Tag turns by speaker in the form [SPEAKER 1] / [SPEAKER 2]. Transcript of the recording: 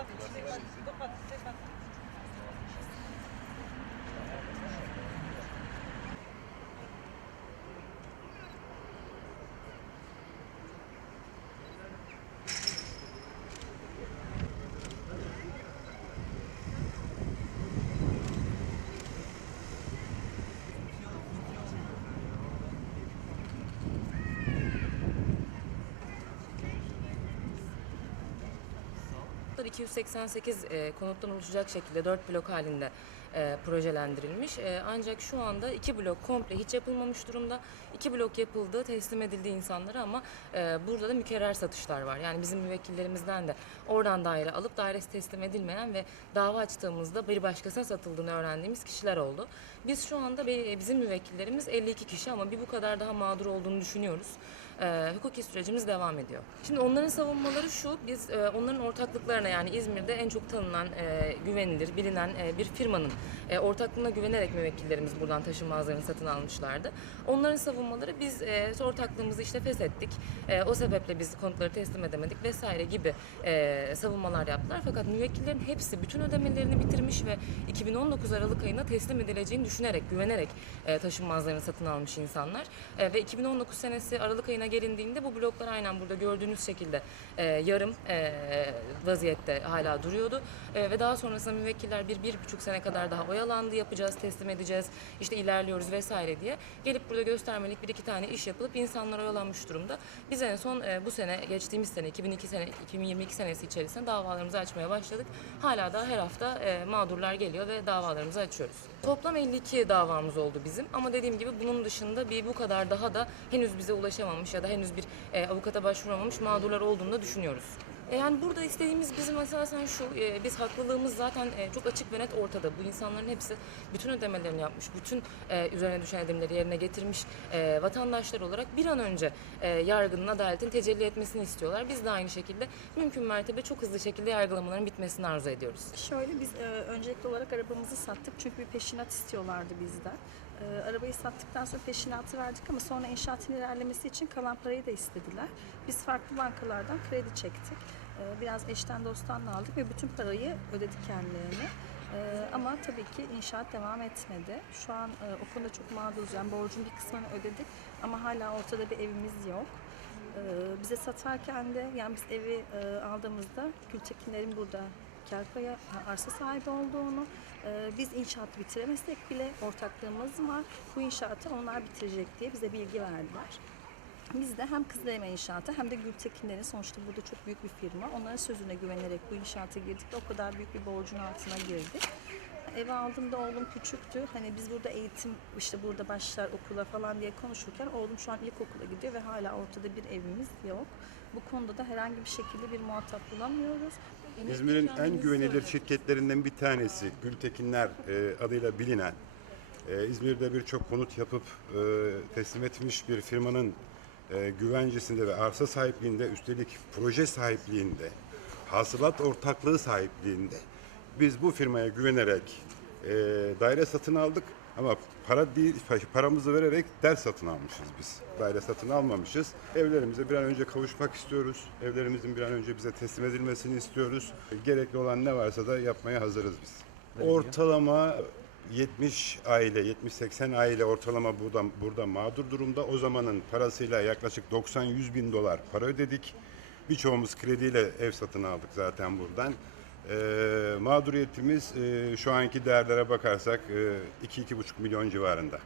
[SPEAKER 1] かってます。288 e, konuttan oluşacak şekilde 4 blok halinde e, projelendirilmiş. E, ancak şu anda 2 blok komple hiç yapılmamış durumda. 2 blok yapıldı, teslim edildi insanlara ama e, burada da mükerrer satışlar var. Yani bizim müvekkillerimizden de oradan daire alıp dairesi teslim edilmeyen ve dava açtığımızda bir başkasına satıldığını öğrendiğimiz kişiler oldu. Biz şu anda bizim müvekkillerimiz 52 kişi ama bir bu kadar daha mağdur olduğunu düşünüyoruz. E, hukuki sürecimiz devam ediyor. Şimdi onların savunmaları şu, biz e, onların ortaklıklarına yani İzmir'de en çok tanınan, e, güvenilir, bilinen e, bir firmanın ortaklığına güvenerek müvekkillerimiz buradan taşınmazlarını satın almışlardı. Onların savunmaları biz ortaklığımızı işte feshettik, o sebeple biz konutları teslim edemedik vesaire gibi savunmalar yaptılar. Fakat müvekkillerin hepsi bütün ödemelerini bitirmiş ve 2019 Aralık ayında teslim edileceğini düşünerek, güvenerek e, taşınmazlarını satın almış insanlar. E, ve 2019 senesi Aralık ayına gelindiğinde bu bloklar aynen burada gördüğünüz şekilde e, yarım e, vaziyette hala duruyordu. E, ve daha sonrasında müvekkiller bir, bir buçuk sene kadar daha oyalandı, yapacağız, teslim edeceğiz, işte ilerliyoruz vesaire diye. Gelip burada göstermelik bir iki tane iş yapılıp insanlar oyalanmış durumda. Biz en son e, bu sene, geçtiğimiz sene, 2002 sene, 2022 senesi içerisinde davalarımızı açmaya başladık. Hala da her hafta e, mağdurlar geliyor ve davalarımızı açıyoruz. Toplam 52 davamız oldu bizim ama dediğim gibi bunun dışında bir bu kadar daha da henüz bize ulaşamamış ya da henüz bir e, avukata başvuramamış mağdurlar olduğunu da düşünüyoruz. E, Yani burada istediğimiz bizim esasen şu, e, biz haklılığımız zaten e, çok açık ve net ortada. Bu insanların hepsi bütün ödemelerini yapmış, bütün e, üzerine düşen ödemeleri yerine getirmiş e, vatandaşlar olarak bir an önce e, yargının, adaletin tecelli etmesini istiyorlar. Biz de aynı şekilde mümkün mertebe çok hızlı şekilde yargılamaların bitmesini arzu ediyoruz.
[SPEAKER 2] Şöyle biz e, öncelikli olarak arabamızı sattık çünkü bir peşinat istiyorlardı bizden. E, arabayı sattıktan sonra peşinatı verdik ama sonra inşaatın ilerlemesi için kalan parayı da istediler. Biz farklı bankalardan kredi çektik. E, biraz eşten dosttan da aldık ve bütün parayı ödedik kendilerine. E, ama tabii ki inşaat devam etmedi. Şu an e, o konuda çok mağduruz. Yani borcun bir kısmını ödedik ama hala ortada bir evimiz yok. Ee, bize satarken de yani biz evi e, aldığımızda Gültekinlerin burada Kelkaya arsa sahibi olduğunu, e, biz inşaatı bitiremezsek bile ortaklığımız var. Bu inşaatı onlar bitirecek diye bize bilgi verdiler. Biz de hem Kızılelma İnşaatı hem de Gültekinlerin sonuçta burada çok büyük bir firma. Onların sözüne güvenerek bu inşaata girdik ve o kadar büyük bir borcun altına girdik. Eve aldığımda oğlum küçüktü. Hani biz burada eğitim işte burada başlar okula falan diye konuşurken oğlum şu an ilkokula gidiyor ve hala ortada bir evimiz yok. Bu konuda da herhangi bir şekilde bir muhatap bulamıyoruz.
[SPEAKER 3] İzmir'in en güvenilir şirketlerinden bir tanesi Gültekinler e, adıyla bilinen e, İzmir'de birçok konut yapıp e, teslim etmiş bir firmanın güvencesinde ve arsa sahipliğinde üstelik proje sahipliğinde hasılat ortaklığı sahipliğinde biz bu firmaya güvenerek daire satın aldık ama para değil paramızı vererek ders satın almışız biz. Daire satın almamışız. Evlerimize bir an önce kavuşmak istiyoruz. Evlerimizin bir an önce bize teslim edilmesini istiyoruz. Gerekli olan ne varsa da yapmaya hazırız biz. Ortalama 70 aile, 70-80 aile ortalama burada, burada mağdur durumda. O zamanın parasıyla yaklaşık 90-100 bin dolar para ödedik. Birçoğumuz krediyle ev satın aldık zaten buradan. Ee, mağduriyetimiz e, şu anki değerlere bakarsak e, 2-2,5 milyon civarında.